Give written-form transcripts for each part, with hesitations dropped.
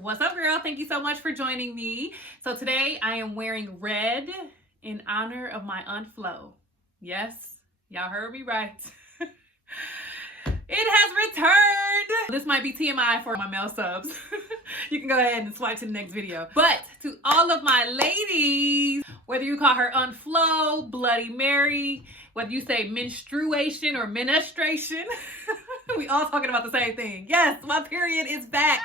What's up, girl? Thank you so much for joining me. So today I am wearing red in honor of my unflow. Yes, y'all heard me right. It has returned. This might be TMI for my male subs. You can go ahead and swipe to the next video. But to all of my ladies, whether you call her unflow, Bloody Mary, whether you say menstruation or menstruation, we all talking about the same thing. Yes, my period is back.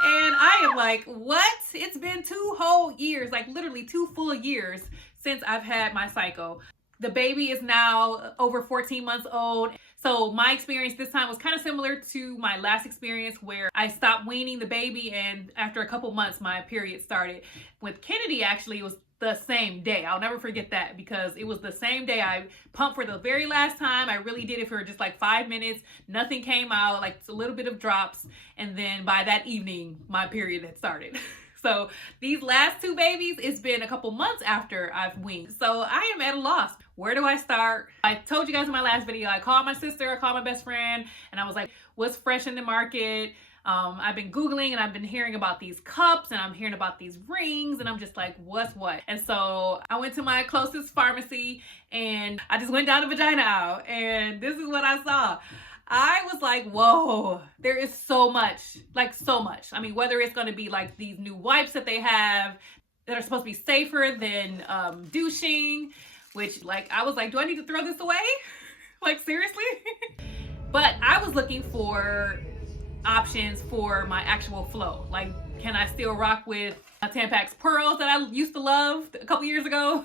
And I am like, what? It's been 2 whole years, like literally 2 full years since I've had my cycle. The baby is now over 14 months old. So my experience this time was kind of similar to my last experience where I stopped weaning the baby and after a couple months, my period started. With Kennedy, actually, it was the same day. I'll never forget that because it was the same day. I pumped for the very last time. I really did it for just like 5 minutes. Nothing came out, like a little bit of drops. And then by that evening, my period had started. So these last 2 babies, it's been a couple months after I've weaned. So I am at a loss. Where do I start? I told you guys in my last video, I called my sister, I called my best friend, and I was like, what's fresh in the market? I've been Googling and I've been hearing about these cups and I'm hearing about these rings and I'm just like, what's what? And so I went to my closest pharmacy and I just went down the vagina aisle and this is what I saw. I was like, whoa, there is so much, like so much. I mean, whether it's going to be like these new wipes that they have that are supposed to be safer than douching, which like, I was like, do I need to throw this away? Like, seriously? But I was looking for options for my actual flow. Like, can I still rock with my Tampax pearls that I used to love a couple years ago?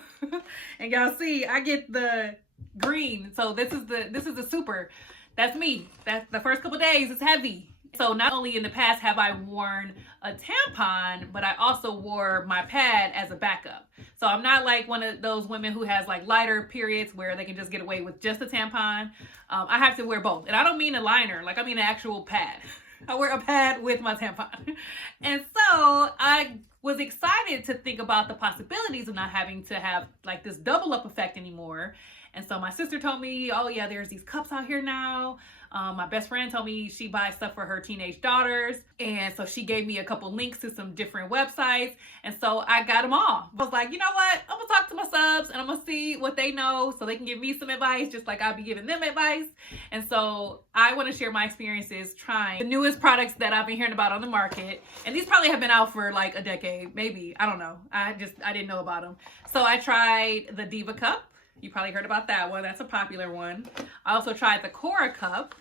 And y'all see, I get the green. So this is the super. That's me. That's the first couple days. It's heavy. So not only in the past have I worn a tampon, but I also wore my pad as a backup. So I'm not like one of those women who has like lighter periods where they can just get away with just a tampon. I have to wear both. And I don't mean a liner, like I mean an actual pad. I wear a pad with my tampon. And so I was excited to think about the possibilities of not having to have like this double up effect anymore. And so my sister told me, oh yeah, there's these cups out here now. My best friend told me she buys stuff for her teenage daughters. And so she gave me a couple links to some different websites. And so I got them all. I was like, you know what? I'm gonna talk to my subs and I'm gonna see what they know so they can give me some advice just like I'll be giving them advice. And so I wanna share my experiences trying the newest products that I've been hearing about on the market. And these probably have been out for like a decade, maybe, I don't know. I didn't know about them. So I tried the Diva cup. You probably heard about that one. That's a popular one. I also tried the Cora cup.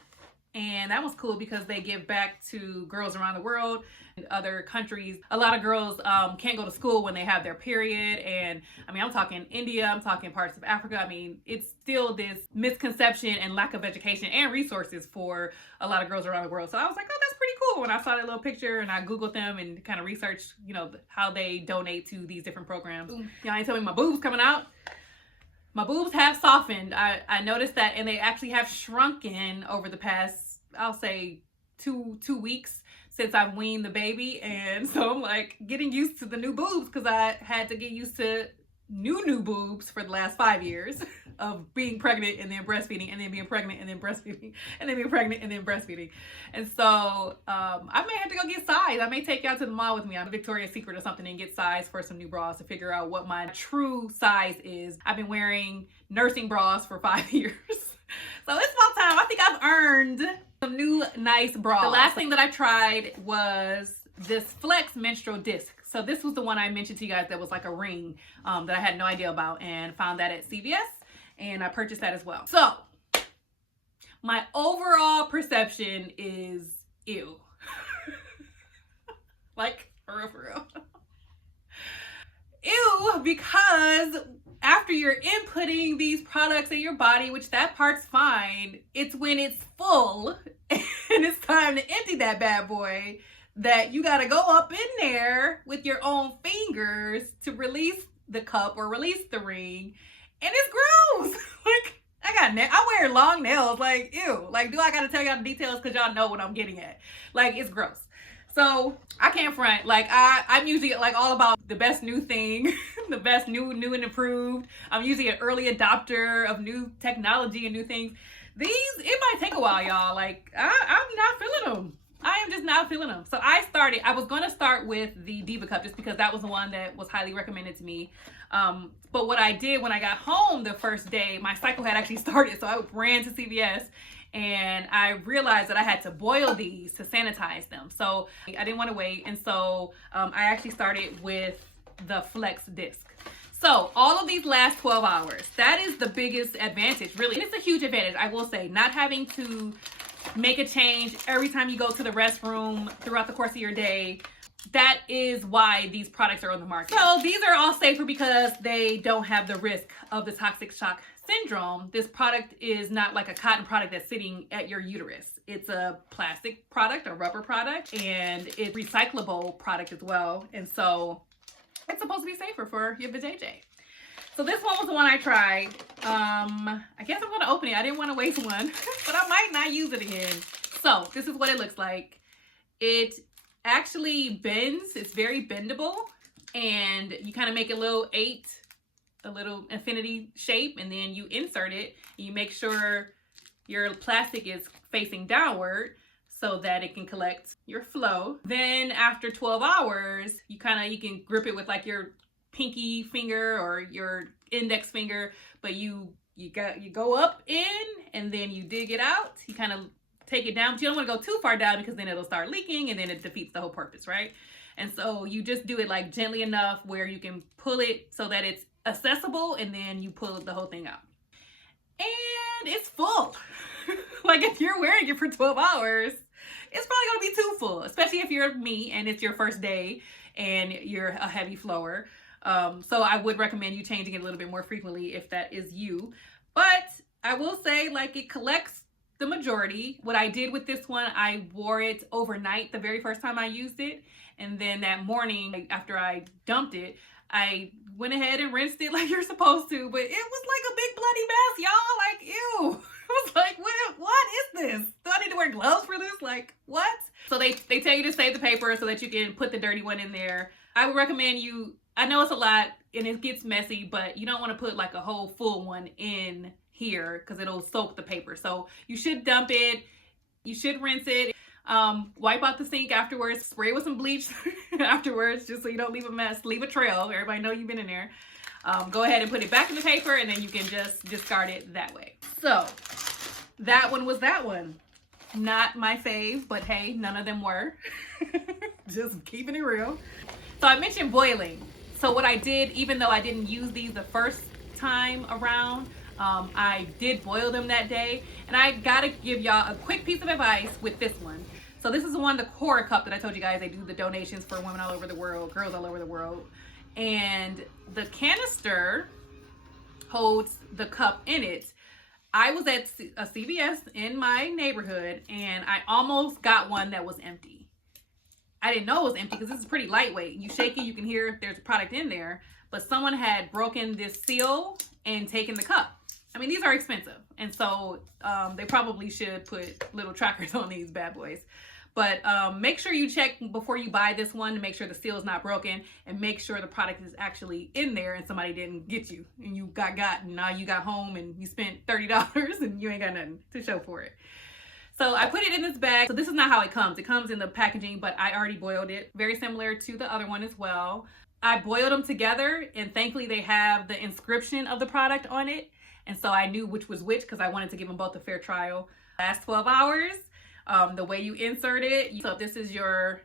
And that was cool because they give back to girls around the world and other countries. A lot of girls can't go to school when they have their period. And I mean, I'm talking India, I'm talking parts of Africa. I mean, it's still this misconception and lack of education and resources for a lot of girls around the world. So I was like, oh, that's pretty cool. When I saw that little picture and I Googled them and kind of researched, you know, how they donate to these different programs. Y'all ain't telling me my boobs coming out. My boobs have softened. I noticed that, and they actually have shrunken over the past, I'll say, two weeks since I've weaned the baby. And so I'm like getting used to the new boobs because I had to get used to new boobs for the last 5 years of being pregnant and then breastfeeding and then being pregnant and then breastfeeding and then being pregnant and then breastfeeding. And so I may have to go get size. I may take y'all to the mall with me on Victoria's Secret or something and get size for some new bras to figure out what my true size is. I've been wearing nursing bras for 5 years. So it's about time. I think I've earned some new nice bras. The last thing that I tried was this Flex menstrual disc. So this was the one I mentioned to you guys that was like a ring that I had no idea about and found that at CVS and I purchased that as well. So my overall perception is ew. Like for real. Ew, because after you're inputting these products in your body, which that part's fine, it's when it's full and it's time to empty that bad boy that you got to go up in there with your own fingers to release the cup or release the ring. And it's gross. Like, I wear long nails. Like, ew. Like, do I got to tell y'all the details? Because y'all know what I'm getting at. Like, it's gross. So I can't front. Like, I'm usually like all about the best new thing, the best new and improved. I'm usually an early adopter of new technology and new things. These, it might take a while, y'all. Like, I'm not feeling them. I am just not feeling them. So I was going to start with the Diva cup just because that was the one that was highly recommended to me. But what I did when I got home the first day, my cycle had actually started. So I ran to CVS and I realized that I had to boil these to sanitize them. So I didn't want to wait. And so I actually started with the Flex Disc. So all of these last 12 hours, that is the biggest advantage, really. And it's a huge advantage, I will say, not having to make a change every time you go to the restroom throughout the course of your day. That is why these products are on the market. So these are all safer because they don't have the risk of the toxic shock syndrome. This product is not like a cotton product that's sitting at your uterus. It's a plastic product, a rubber product, and it's a recyclable product as well. And so it's supposed to be safer for your vajayjay. So this one was the one I tried. I guess I'm gonna open it. I didn't want to waste one, but I might not use it again. So this is what it looks like. It actually bends. It's very bendable, and you kind of make a little infinity shape, and then you insert it. You make sure your plastic is facing downward so that it can collect your flow. Then after 12 hours, you can grip it with like your pinky finger or your index finger, but you go up in and then you dig it out. You kind of take it down, but you don't want to go too far down because then it'll start leaking and then it defeats the whole purpose, right? And so you just do it like gently enough where you can pull it so that it's accessible, and then you pull the whole thing out. And it's full. Like if you're wearing it for 12 hours, it's probably gonna be too full, especially if you're me and it's your first day and you're a heavy flower. So I would recommend you changing it a little bit more frequently if that is you. But I will say, like, it collects the majority. What I did with this one, I wore it overnight the very first time I used it. And then that morning after I dumped it, I went ahead and rinsed it like you're supposed to. But it was like a big bloody mess, y'all. Like, ew. I was like, what is this? Do I need to wear gloves for this? Like, what? So they tell you to save the paper so that you can put the dirty one in there. I would recommend you, I know it's a lot and it gets messy, but you don't want to put like a whole full one in here because it'll soak the paper. So you should dump it. You should rinse it. Wipe out the sink afterwards. Spray with some bleach afterwards just so you don't leave a mess. Leave a trail. Everybody know you've been in there. Go ahead and put it back in the paper and then you can just discard it that way. So that one was that one. Not my fave, but hey, none of them were. Just keeping it real. So I mentioned boiling. So what I did, even though I didn't use these the first time around, I did boil them that day. And I gotta give y'all a quick piece of advice with this one. So this is the one, the Cora cup that I told you guys, they do the donations for women all over the world, girls all over the world. And the canister holds the cup in it. I was at a CVS in my neighborhood and I almost got one that was empty. I didn't know it was empty because this is pretty lightweight. You shake it, you can hear there's a product in there, but someone had broken this seal and taken the cup. I mean, these are expensive. And so they probably should put little trackers on these bad boys. But make sure you check before you buy this one to make sure the seal is not broken and make sure the product is actually in there and somebody didn't get you and you got and now you got home and you spent $30 and you ain't got nothing to show for it. So I put it in this bag. So this is not how it comes. It comes in the packaging, but I already boiled it. Very similar to the other one as well. I boiled them together and thankfully they have the inscription of the product on it. And so I knew which was which because I wanted to give them both a fair trial. Last 12 hours. The way you insert it, so if this is your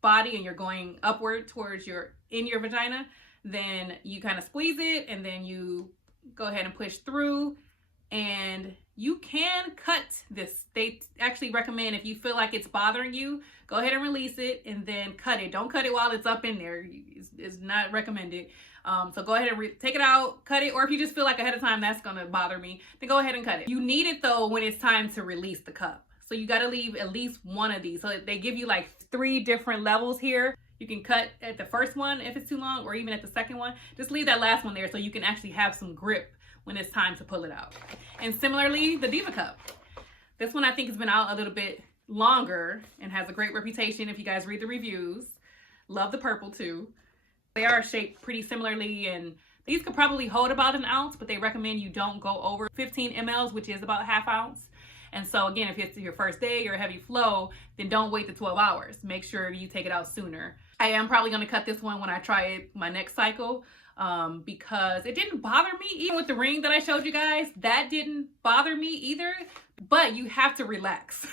body and you're going upward towards your vagina, then you kind of squeeze it and then you go ahead and push through and you can cut this. They actually recommend if you feel like it's bothering you, go ahead and release it and then cut it. Don't cut it while it's up in there. It's not recommended. So go ahead and take it out, cut it, or if you just feel like ahead of time that's gonna bother me, then go ahead and cut it. You need it though when it's time to release the cup. So you got to leave at least one of these. So they give you like 3 different levels here. You can cut at the first one if it's too long or even at the second one. Just leave that last one there so you can actually have some grip when it's time to pull it out. And similarly, the Diva cup. This one I think has been out a little bit longer and has a great reputation if you guys read the reviews. Love the purple too. They are shaped pretty similarly and these could probably hold about an ounce, but they recommend you don't go over 15 mLs, which is about ½ ounce. And so again, if it's your first day or a heavy flow, then don't wait the 12 hours. Make sure you take it out sooner. I am probably going to cut this one when I try it my next cycle, because it didn't bother me. Even with the ring that I showed you guys, that didn't bother me either. But you have to relax.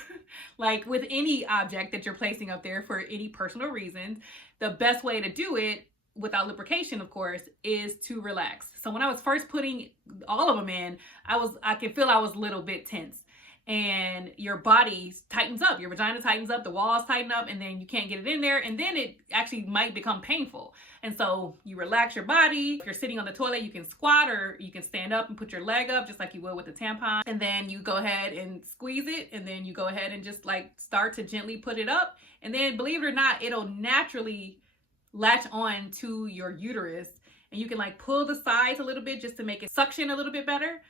Like with any object that you're placing up there for any personal reasons, the best way to do it, without lubrication, of course, is to relax. So when I was first putting all of them in, I could feel I was a little bit tense. And your body tightens up, your vagina tightens up, the walls tighten up, and then you can't get it in there, and then it actually might become painful. And so you relax your body. If you're sitting on the toilet, you can squat, or you can stand up and put your leg up just like you would with a tampon. And then you go ahead and squeeze it, and then you go ahead and just like start to gently put it up. And then, believe it or not, it'll naturally latch on to your uterus, and you can like pull the sides a little bit just to make it suction a little bit better.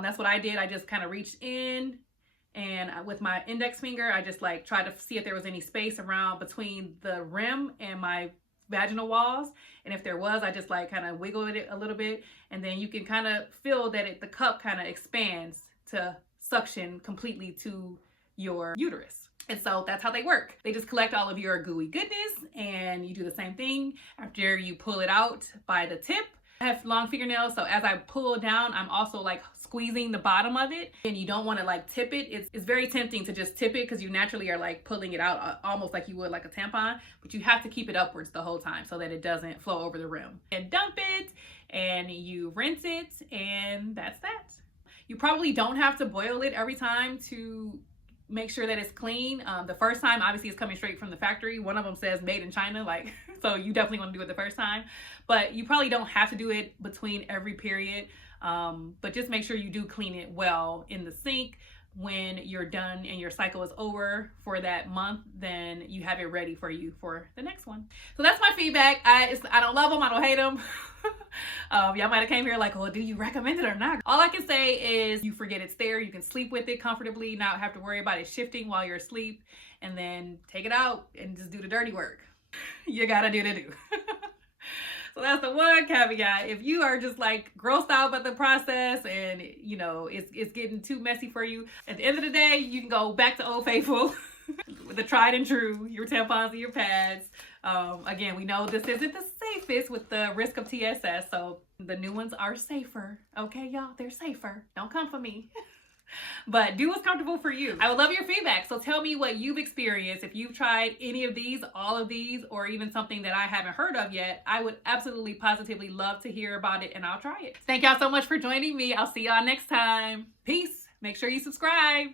That's what I did. I just kind of reached in, and with my index finger, I just like tried to see if there was any space around between the rim and my vaginal walls. And if there was, I just like kind of wiggled it a little bit. And then you can kind of feel that the cup kind of expands to suction completely to your uterus. And so that's how they work. They just collect all of your gooey goodness, and you do the same thing after you pull it out by the tip. I have long fingernails, so as I pull down, I'm also like squeezing the bottom of it, and you don't want to like tip it. It's very tempting to just tip it because you naturally are like pulling it out almost like you would like a tampon, but you have to keep it upwards the whole time so that it doesn't flow over the rim. And dump it, and you rinse it, and that's that. You probably don't have to boil it every time to make sure that it's clean. The first time, obviously, it's coming straight from the factory. One of them says made in China, like, so you definitely want to do it the first time, but you probably don't have to do it between every period. But just make sure you do clean it well in the sink. When you're done and your cycle is over for that month, then you have it ready for you for the next one. So that's my feedback. I don't love them. I don't hate them. Y'all might have came here like, well, do you recommend it or not? All I can say is you forget it's there. You can sleep with it comfortably, not have to worry about it shifting while you're asleep, and then take it out and just do the dirty work. You gotta do the do. So that's the one caveat. If you are just like grossed out by the process and you know it's getting too messy for you, at the end of the day, you can go back to Old Faithful with the tried and true, your tampons and your pads. Again, we know this isn't the safest with the risk of TSS, so the new ones are safer. Okay, y'all, they're safer. Don't come for me. But do what's comfortable for you. I would love your feedback. So tell me what you've experienced. If you've tried any of these, all of these, or even something that I haven't heard of yet, I would absolutely, positively love to hear about it, and I'll try it. Thank y'all so much for joining me. I'll see y'all next time. Peace. Make sure you subscribe.